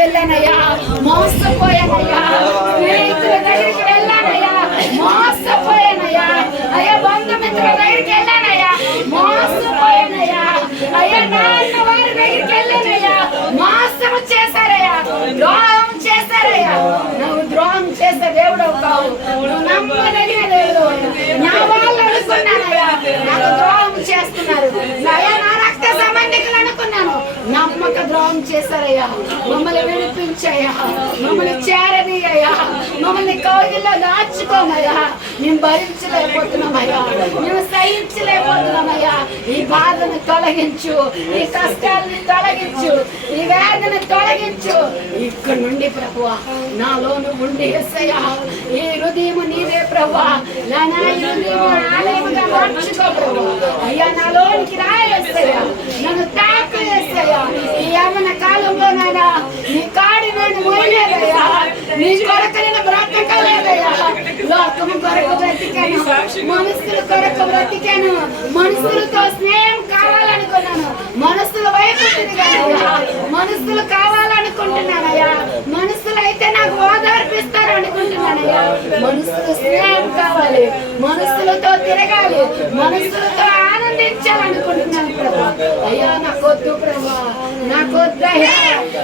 వెళ్ళానయ్యా, మోసపోయానయ్యా. స్నేహితుల దగ్గరికి వెళ్ళానయ్యా, మోసపోయానయ్యా. అయ్యా బంధుమిత్రుల దగ్గరికి వెళ్ళానయ్యా, మోసపోయానయ్యా. అయ్యా నాన్న వారి దగ్గరికి వెళ్ళానయ్యా, మోసం చేశారయ్యా, ద్రోహం చేశారయ్యా. నువ్వు ద్రోహం చేసే దేవుడు కావు, నువ్వు నమ్మదగిన దేవుడు. నా వాళ్ళు అనుకున్నానయ్యా, నాకు ద్రోహం చేస్తున్నారు. అయ్యా నా రక్త సంబంధికులు అనుకున్నాను, నమ్మక ద్రోహం చేశారయ్యా. మమ్మల్ని విడిపించయ్యా, మమ్మల్ని చేరదీయ్యా, మమ్మల్ని కౌగిల్లో దాచుకోమయ్యా. మేము భరించలేకపోతున్నామయ్యా, మేము సహించలేకపోతున్నామయ్యా. ఈ బాధను తొలగించు, ఈ కష్టాలను తొలగించు, ఈ వేదన తొలగించు. ఇక్కడ నుండి ప్రభువా నాలోను ఉండి యేసయ్యా, ఈ హృదయం నీదే ప్రభువా. నా ఆలయముగా మార్చుకో ప్రభువా. అయ్యా నాలోనికి రా యేసయ్యా, నన్ను తాకు యేసయ్యా. ఈ యవ్వన కాలంలో నాయనా నీ కాడి నేను మోయలేదయ్యా, నీ కొరకు నేను బ్రతకలేదయ్యా. లోకము కొరకు బ్రతికాను, మనుషుల కొరకు బ్రతికాను, మనుషులతో స్నేహం కావాలనుకున్నాను, మనుషుల వైపు తిరిగానయ్యా, మనుషులు కావాలనుకుంటున్నానయ్యా. మనుషులు అయితే నాకు ఓదార్పిస్తారు అనుకుంటున్నానయ్యా. మనుషులు స్నేహం కావాలి, మనుషులతో తిరగాలి, మనుషులతో ఆనందించాలనుకుంటున్నాను ప్రభా. అయ్యా నాకొద్దు ప్రభా, నాకొద్దయ్యా.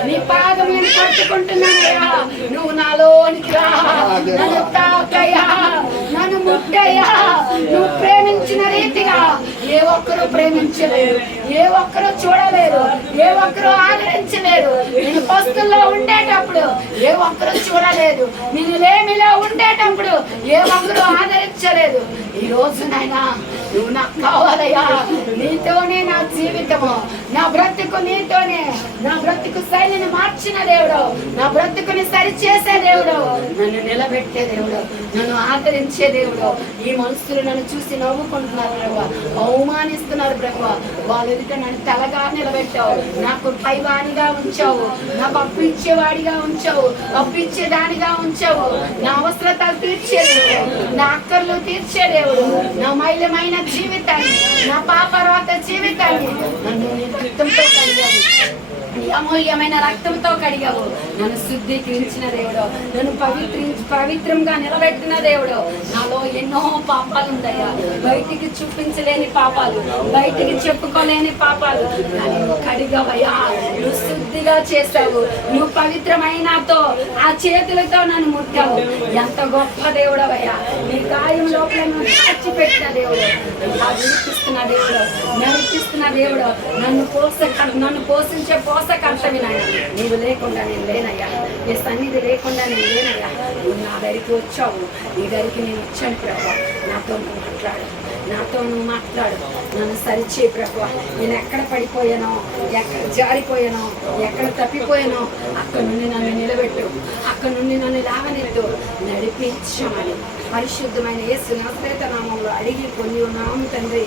నీ పాదం నేను పట్టుకుంటున్నానయ్యా, నువ్వు నాలోనికి రా, నన్ను తాకయ్యా, నన్ను ముట్టయ్యా. నువ్వు ప్రేమించిన రీతిగా ఏ ఒక్కరూ ప్రేమించలేరు, ఏ ఒక్కరూ చూడలేరు, ఏ ఒక్కరూ ఆదరించలేరు. నేను పస్తుల్లో ఉండేటప్పుడు ఏ ఒక్కరూ చూడలేదు, నేను లేమిలో ఉండేటప్పుడు ఏ ఒక్కరూ ఆదరించలేదు. ఈ రోజు నాయనా నువ్వు నాకు కావాలయ్యా. నీతోనే నా జీవితము, నా బ్రతుకు నీతోనే. నా బ్రతుకు శైలిని మార్చిన దేవుడు, నా బ్రతుకుని సరిచేసే దేవుడు, నన్ను నిలబెట్టే దేవుడు, నన్ను ఆదరించే దేవుడు. ఈ మనుషులు నన్ను చూసి నవ్వుకుంటున్నారు ప్రభా, అవమానిస్తున్నారు ప్రభా. వాళ్ళ ఎదుట నన్ను తలగా నిలబెట్టావు, నాకు పైవానిగా ఉంచావు, నాకు అప్పు ఇచ్చేవాడిగా ఉంచావు, అప్పు ఇచ్చేదానిగా ఉంచావు. నా అవసరతలు తీర్చే దేవుడు, నా అక్కర్లు తీర్చే దేవుడు, నా మైలమైన జీవితాన్ని, నా పాపరాత జీవితాన్ని నన్ను నీ రక్తంతో కడిగావు, నీ అమూల్యమైన రక్తంతో కడిగావు. నన్ను శుద్ధీకరించిన దేవుడు, నన్ను పవిత్రంగా నిలబెట్టిన దేవుడు. నాలో ఎన్నో పాపాలు ఉన్నాయా, బయటికి చూపించలేని పాపాలు, బయటికి చెప్పుకోలేని పాపాలు. నువ్వు కడిగావయ్యా, నువ్వు శుద్ధిగా చేశావు, నువ్వు పవిత్రమైనతో ఆ చేతులతో నన్ను ముట్టావు. ఎంత గొప్ప దేవుడవయ్యా. నీ గాయం లోపల నువ్వు దాచిపెట్టిన దేవుడు, విడిపిస్తున్న దేవుడు, నడిపిస్తున్న దేవుడు, నన్ను పోషించే పోషకర్తవి నాయన. నీవు లేకుండా నేను లేనయ్యా, నీ సన్నిధి లేకుండా నేను లేనయ్యా. నువ్వు నా దగ్గరికి వచ్చావు, నీ దగ్గరికి నేను వచ్చాను ప్రభు. నాతో నువ్వు మాట్లాడు, నాతో నువ్వు మాట్లాడు, నన్ను సరిచే ప్రభు. నేను ఎక్కడ పడిపోయానో, ఎక్కడ జారిపోయానో, ఎక్కడ తప్పిపోయానో అక్కడ నుండి నన్ను నిలబెట్టు, అక్కడ నుండి నన్ను లావనెత్తు, నడిపించమని పరిశుద్ధమైన యేసు నజరేతు నామములో అడిగి పొంది ఉన్నాము తండ్రి.